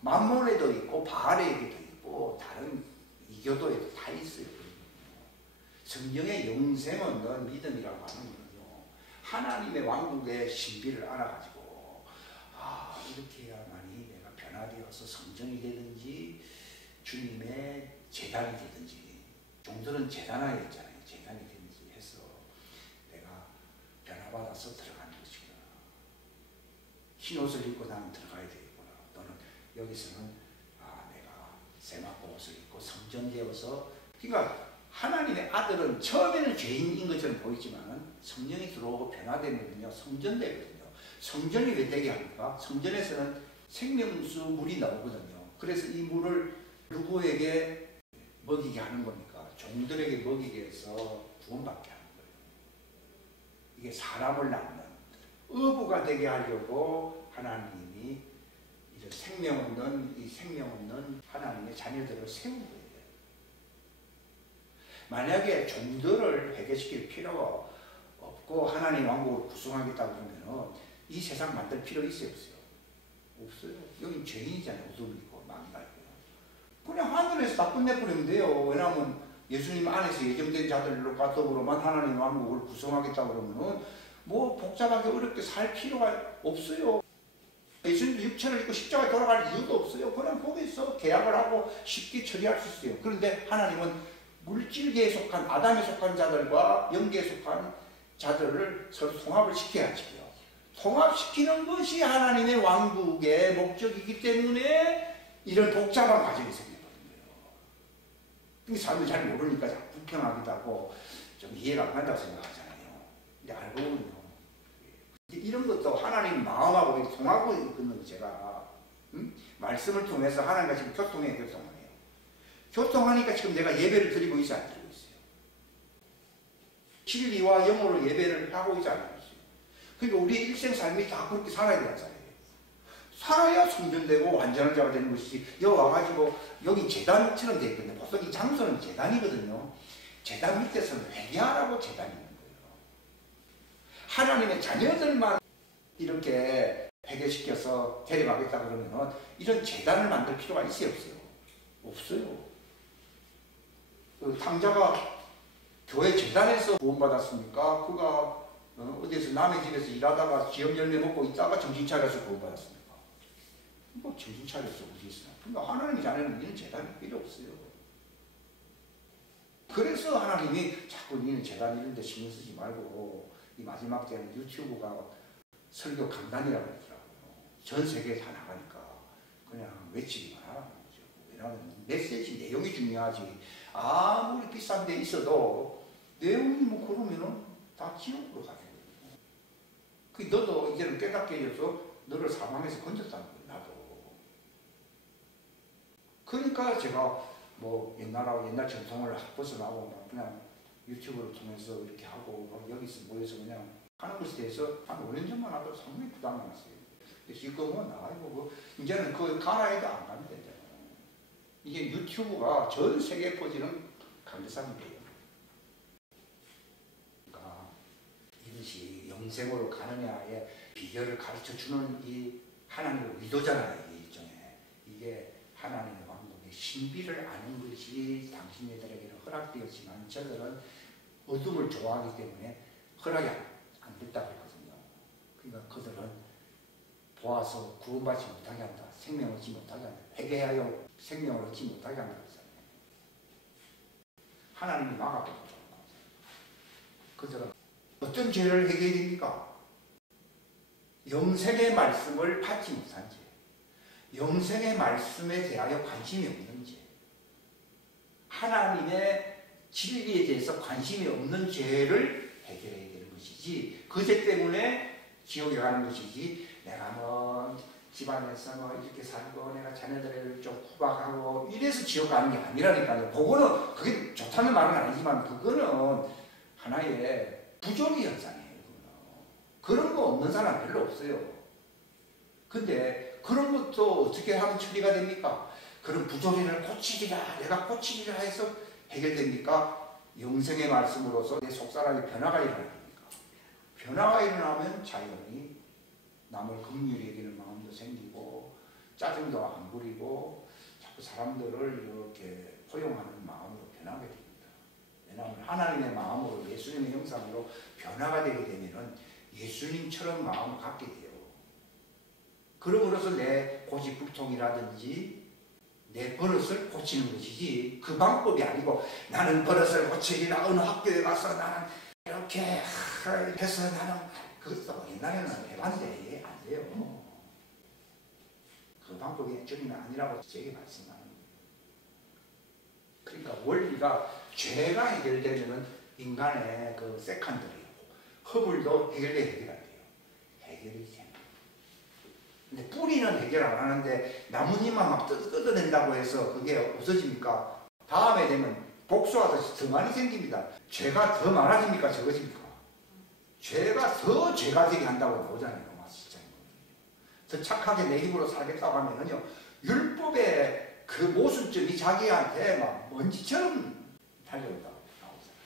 만몬에도 있고 바알에게도 있고 다른 이교도에도 다 있어요. 성경의 영생 없는 믿음이라고 하는 거는요, 하나님의 왕국의 신비를 알아가지고, 아, 이렇게 해야만이 내가 변화되어서 성전이 되든지 주님의 제단이 되든지, 종들은 제단하에 있잖아요. 제단이 되든지 해서 내가 변화받아서 들어가는 것이구나. 흰 옷을 입고 나는 들어가야 되겠구나. 또는 여기서는, 아, 내가 세마포 옷을 입고 성전되어서, 그러니까 하나님의 아들은 처음에는 죄인인 것처럼 보이지만 성령이 들어오고 변화되면요, 성전되거든요. 성전이 왜 되게 합니까? 성전에서는 생명수 물이 나오거든요. 그래서 이 물을 누구에게 먹이게 하는 겁니까? 종들에게 먹이게 해서 구원받게 하는 거예요. 이게 사람을 낳는 어부가 되게 하려고 하나님이 이런 생명 없는 하나님의 자녀들을 세운 거예요. 만약에 종들을 회개시킬 필요가 없고 하나님 왕국을 구성하겠다고 그러면 이 세상 만들 필요 있어요, 없어요? 없어요. 여긴 죄인이잖아요. 어둠이 있고 망이가 있고요. 그냥 하늘에서 다 끝내버리면 돼요. 왜냐하면 예수님 안에서 예정된 자들로 까떡으로만 하나님 왕국을 구성하겠다고 그러면 뭐 복잡하게 어렵게 살 필요가 없어요. 예수님도 육체를 입고 십자가에 돌아갈 이유도 없어요. 그냥 거기서 계약을 하고 쉽게 처리할 수 있어요. 그런데 하나님은 물질계에 속한 아담에 속한 자들과 영계에 속한 자들을 서로 통합을 시켜야지요. 통합시키는 것이 하나님의 왕국의 목적이기 때문에 이런 복잡한 과정이 생겨버린 거예요. 사람들이 잘 모르니까 자꾸 불평하기도 하고 좀 이해가 안 간다고 생각하잖아요. 근데 알고 보면요, 이런 것도 하나님 마음하고 통하고 있는 제가 말씀을 통해서 하나님과 지금 교통해요. 교통하니까 지금 내가 예배를 드리고 있지 안 드리고 있어요. 진리와 영으로 예배를 하고 있지 않고 있어요. 그러니까 우리 일생 삶이 다 그렇게 살아야 되잖아요. 살아야 성전되고 완전한 자가 되는 것이지, 여기 와가지고 여기 제단처럼 되어 있거든요. 보통 이 장소는 제단이거든요. 제단 밑에서는 회개하라고 제단이 있는 거예요. 하나님의 자녀들만 이렇게 회개시켜서 데려가겠다 그러면 이런 제단을 만들 필요가 있어요, 없어요? 없어요. 그 탕자가 교회 재단에서 구원받았습니까? 그가 어디에서 남의 집에서 일하다가 지역 열매 먹고 있다가 정신 차려서 구원받았습니까? 뭐 정신 차렸어, 어디서? 그러니까 하나님의 자녀는 이런 재단이 필요 없어요. 그래서 하나님이 자꾸 니는 재단 이런 데 신경 쓰지 말고 이 마지막 때는 유튜브가 설교 강단이라고 그러더라고요. 전 세계에 다 나가니까 그냥 외치기만 하라는 거죠. 왜냐하면 메시지 내용이 중요하지. 아무리 비싼 데 있어도 내용이 뭐 그러면은 다 지옥으로 가게 돼요. 그 너도 이제는 깨닫게 해줘서 너를 사망에서 건졌다는 거예요. 나도. 그러니까 제가 뭐 옛날 전통을 벗어나고 막 그냥 유튜브를 통해서 이렇게 하고 막 여기서 모여서 그냥 하는 것에 대해서 한 5년 전만 하도 상당히 부담이 났어요. 지금은 아이고 이제는 그 가라에도 안 가면 되잖아요. 이게 유튜브가 전 세계에 퍼지는 강대상이에요. 그러니까 이것이 영생으로 가느냐의 비결을 가르쳐주는 이 하나님의 의도잖아요. 이 일종의. 이게 하나님의 왕국의 신비를 아는 것이 당신네들에게는 허락되었지만 저들은 어둠을 좋아하기 때문에 허락이 안 됐다고 했거든요. 그러니까 그들은 보아서 구원받지 못하게 한다. 생명을 얻지 못하게 한다. 회개하여 생명을 얻지 못하게 한다. 하나님이 막아버렸죠. 그들은 어떤 죄를 회개해야 됩니까? 영생의 말씀을 받지 못한 죄, 영생의 말씀에 대하여 관심이 없는 죄, 하나님의 진리에 대해서 관심이 없는 죄를 해결해야 되는 것이지, 그 죄 때문에 지옥에 가는 것이지, 내가 뭐 집안에서 뭐 이렇게 살고 내가 자녀들을 좀 구박하고 이래서 지옥 가는 게 아니라니까요. 그거는, 그게 좋다는 말은 아니지만 그거는 하나의 부조리 현상이에요. 그런 거 없는 사람 별로 없어요. 근데 그런 것도 어떻게 하면 처리가 됩니까? 그런 부조리를 고치리라, 내가 고치리라 해서 해결됩니까? 영생의 말씀으로서 내 속사람이 변화가 일어납니까? 변화가 일어나면 자연히 남을 긍휼히 여기는 마음도 생기고 짜증도 안 부리고 자꾸 사람들을 이렇게 포용하는 마음으로 변하게 됩니다. 왜냐하면 하나님의 마음으로, 예수님의 형상으로 변화가 되게 되면은 예수님처럼 마음을 갖게 돼요. 그러므로서 내 고집불통이라든지 내 버릇을 고치는 것이지, 그 방법이 아니고 나는 버릇을 고치리라, 어느 학교에 가서 나는 이렇게 해서 나는, 그것도 옛날에는 해봤는데 안 돼요. 그 방법이 주님은 아니라고 제게 말씀하는 거예요. 그러니까 원리가, 죄가 해결되면 인간의 그 세컨더리고 허물도 해결돼야 돼요. 해결이 됩니다. 근데 뿌리는 해결 안 하는데 나뭇잎만 막 뜯어낸다고 해서 그게 없어집니까? 다음에 되면 복수하듯이 더 많이 생깁니다. 죄가 더 많아집니까? 적어집니까? 죄가 더 죄가 되게 한다고 나오잖아요. 로마서 10장에. 더 착하게 내 힘으로 살겠다고 하면은요, 율법의 그 모순점이 자기한테 막 먼지처럼 달려온다고 나오잖아요.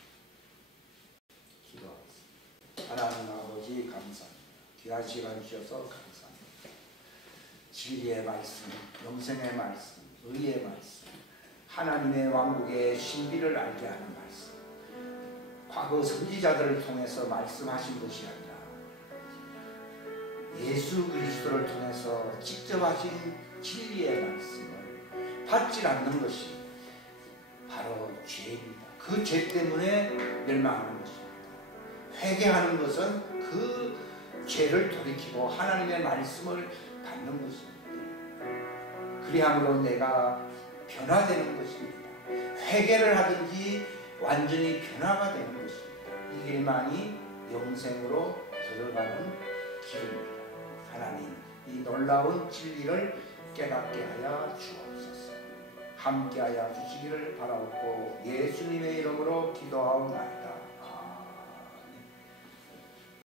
기도하겠습니다. 하나님 아버지 감사합니다. 귀한 시간 주셔서 감사합니다. 진리의 말씀, 영생의 말씀, 의의 말씀, 하나님의 왕국의 신비를 알게 하는 말씀, 과거 선지자들을 통해서 말씀하신 것이 아니라 예수 그리스도를 통해서 직접 하신 진리의 말씀을 받지 않는 것이 바로 죄입니다. 그 죄 때문에 멸망하는 것입니다. 회개하는 것은 그 죄를 돌이키고 하나님의 말씀을 받는 것입니다. 그리함으로 내가 변화되는 것입니다. 회개를 하든지 완전히 변화가 되는 것입니다. 이 길만이 영생으로 들어가는 길입니다. 하나님, 이 놀라운 진리를 깨닫게 하여 주옵소서. 함께하여 주시기를 바라옵고 예수님의 이름으로 기도하옵나이다.